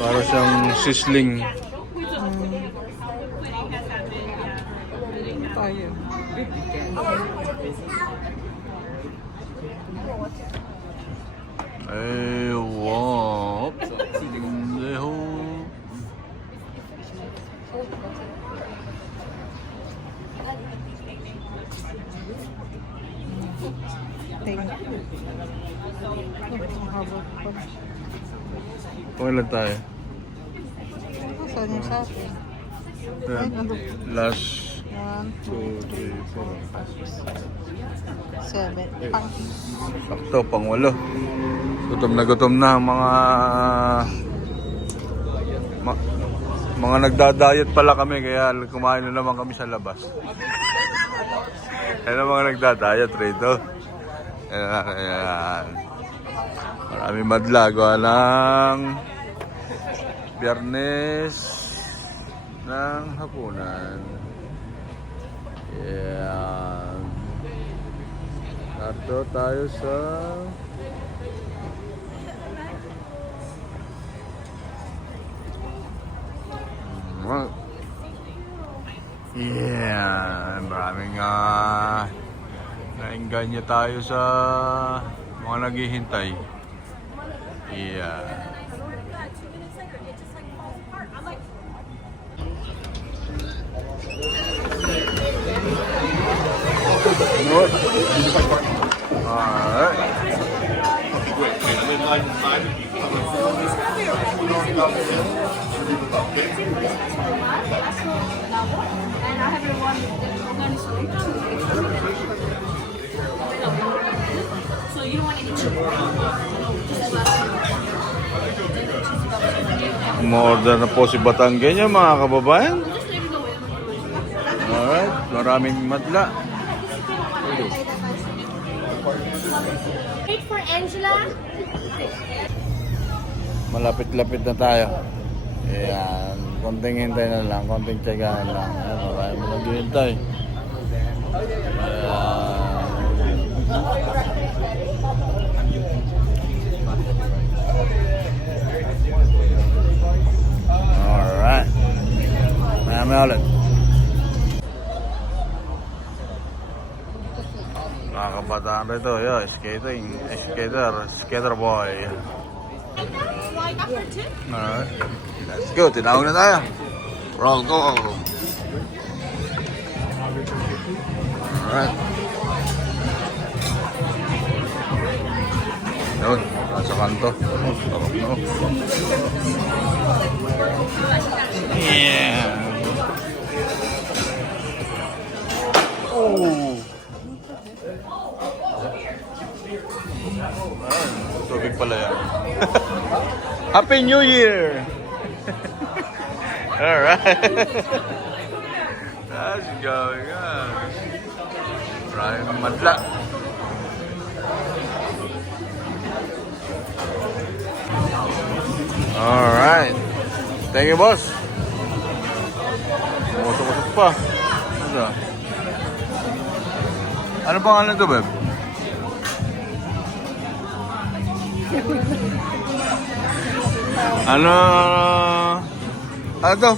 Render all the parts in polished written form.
Para siyang sizzling. Tayo. Hey, wop. Leho. Thank you. Pangilan tayo? Saan yung sa atin? Yan. Last 1, 2, 3, 7. Pang. Sakto, pang 8. Gutom na ang mga nagda-diet pala kami, kaya kumain na naman kami sa labas. Yan ang mga nagda-diet rito. Ayan. Maraming madla. Gawa ng Biyernes ng hapunan. Ayan. Narito tayo sa maraming naingganya tayo sa mga naghihintay. And I have one so you don't want any chili. Umorder na po si Batanggenya, mga kababayan. Alright, maraming madla. Wait for Angela. Malapit-lapit na tayo. Ayan, konting hintay na lang, konting tiyagaan lang. Ayan, marami mo naghihintay. Alright. Marami ulit. Mga kabataan rito, skating, skater boy. Alright. Let's go. Tinawag na tayo. Roll go. Alright. Yun. Nasa kanto. Yeah. Oh. Tubig pala yan. Happy New Year! Alright. That's going on. Maraming madla. Alright. Thank you, boss. Musok-musok pa. Ano pangalan to, Beb? Ano to?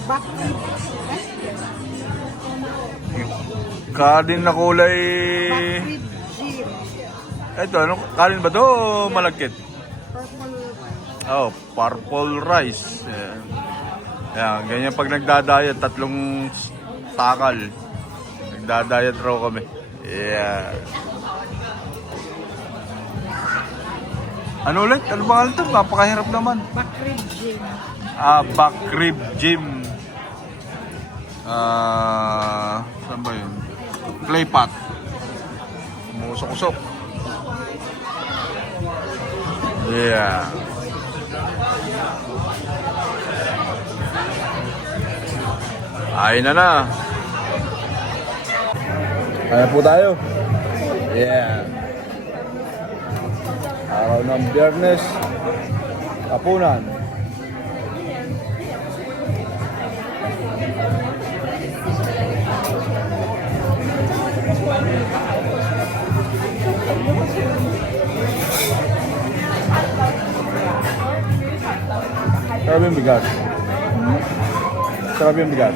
Kanin na kulay. Ito, ano? Kanin ba to o malagkit? Oh, purple rice. Yan, ganyan pag nagda-diet, 3 takal. Nagda-diet raw kami. Yeah. Ano ulit? Ano ba ito? Napakahirap naman. Bakrib Gym. Bakrib Gym. Saan ba yun? Clay pot. Musok-usok. Yeah. Ayun na. Kaya po tayo. Yeah. Araw ng Biyernes, hapunan. Sarap yung bigas. Sarap yung bigas.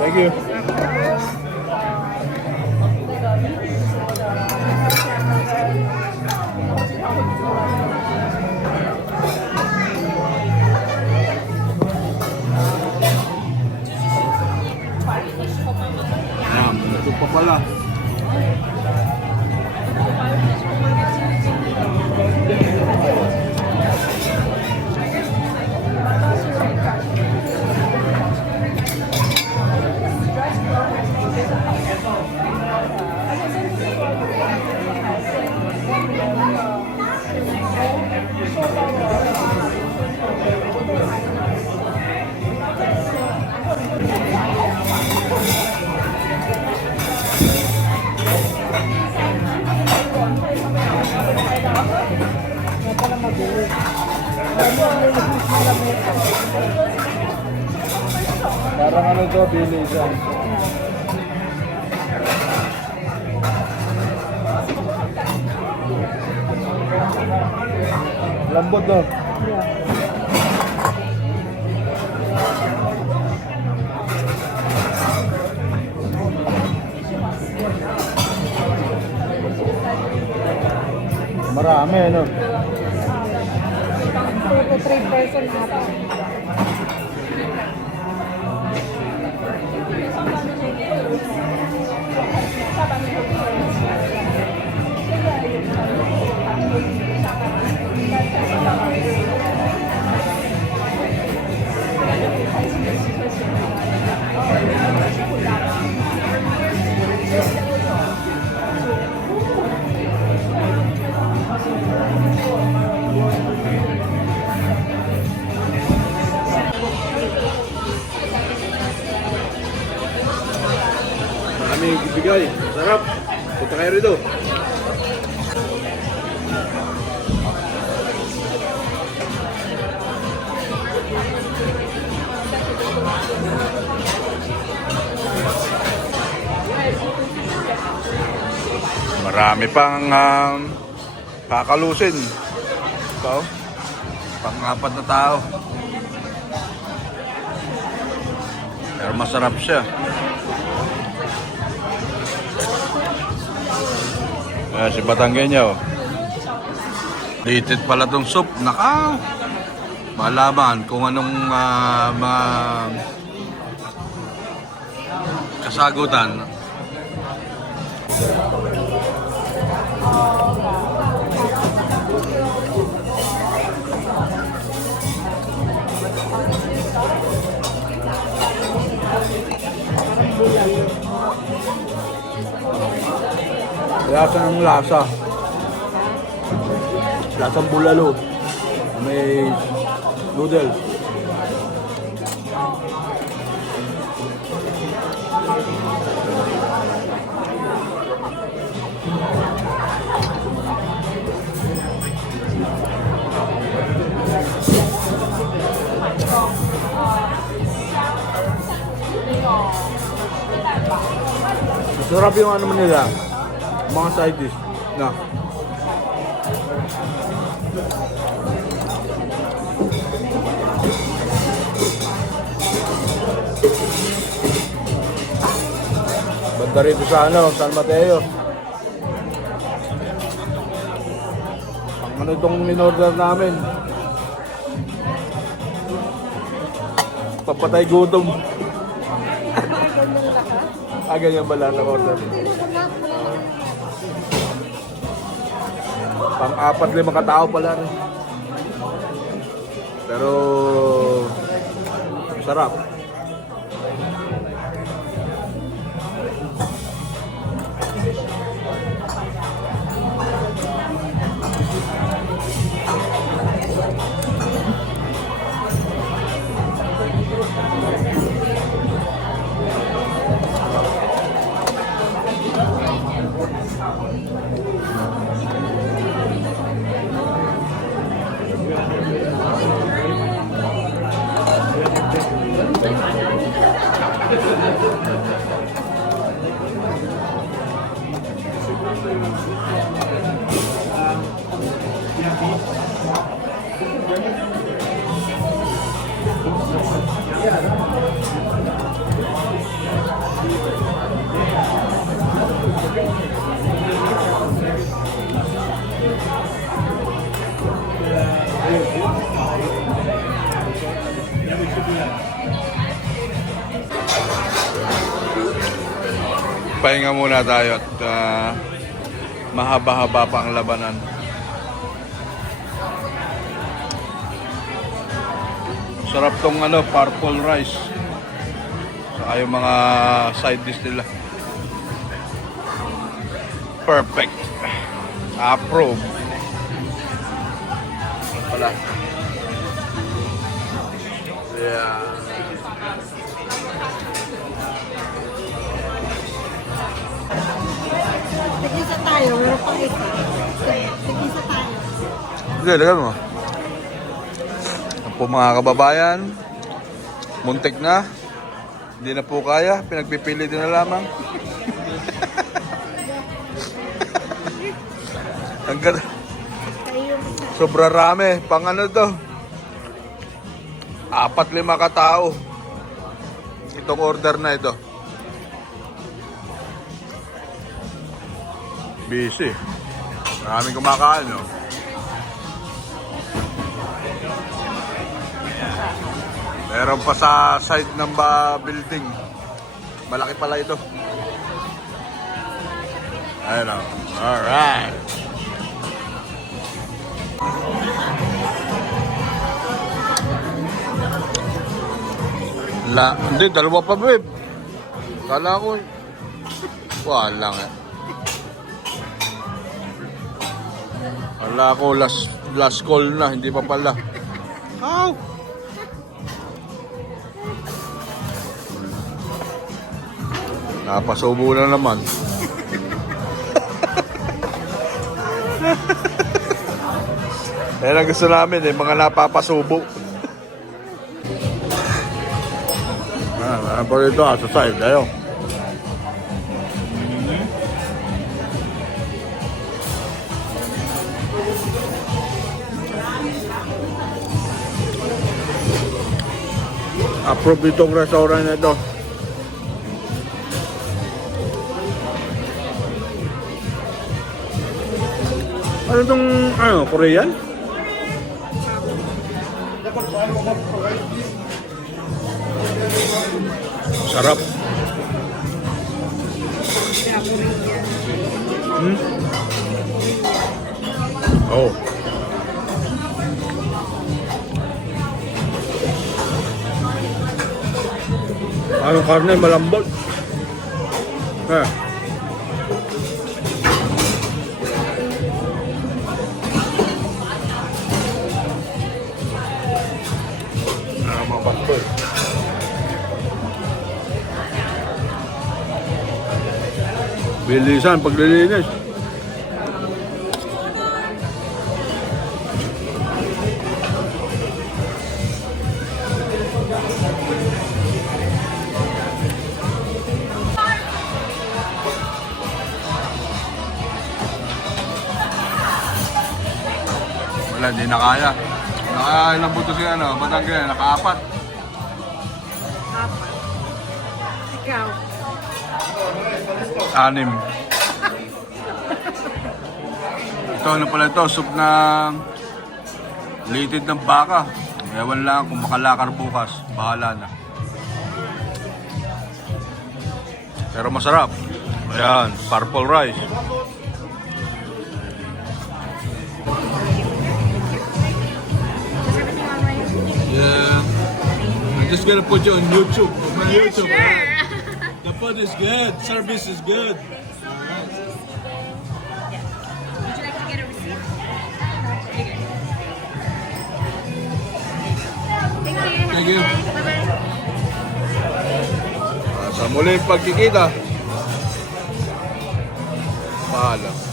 Thank you. Ito pa pala. Parang ano to, bilisan. Lambot to. Marami ano. 2 to 3 person ata. Marami yung ibigay. Sarap. Punta kayo rito. Marami pang kakalusin. Ito. Pang-apat na tao. Pero masarap siya. Si Batanggenyo. Dated pala tong soup. Naka. Malaman kung anong mga kasagutan. Lasa ng lasa. Lasang bulalo. May noodles. Sarap yung ano nila. Mga side dish na. Banda rito sa San Mateo. Ang ano itong in-order namin. Papatay gutom. Ganyan pala na order. Pang-apat 5 katao pala rin. Pero sarap. Pahinga muna tayo at mahaba-haba pa ang labanan. Sarap tong purple rice. Saka yung mga side dish nila. Perfect. Approve. Wala. Yeah. Tig-isa tayo, meron pang isa. Tig-isa tayo. Sige, lagan mo. Yan po mga kababayan. Muntik na. Hindi na po kaya. Pinagpipili din na lamang. Ang ganda. Sobra rami. Pang to? 4-5 katao. Itong order na ito. Busy. Maraming kumakain, no? Meron pa sa side ng building. Malaki pala ito. Ayun, o. Alright. Hindi, dalawa pa, babe. Kala ko, wala nga. Kala ko, last call na, hindi pa pala. How? Napasubo na naman. Yan ang gusto namin, mga napapasubo. Meron pa rito sa side, ayaw. Approve itong restaurant na ito. Ano itong, Korean? Sarap. Oh. Anong karne malambot. Mapakbol. Bilisan paglilinis. Wala, hindi na kaya. Ilang buto siya, Batanggan, naka-4. Ikaw. 6. Ito pala ito, soup na litid ng baka. Ewan lang kung makalakar bukas, bahala na. Pero masarap. Ayan, purple rice. Yeah, I'm just gonna put you on YouTube. On my YouTube. Sure. The food is good, service is good. Would you like to get a receipt? Okay. Thank you. Thank you. Bye-bye. Sa muling pagkikita. Paalam.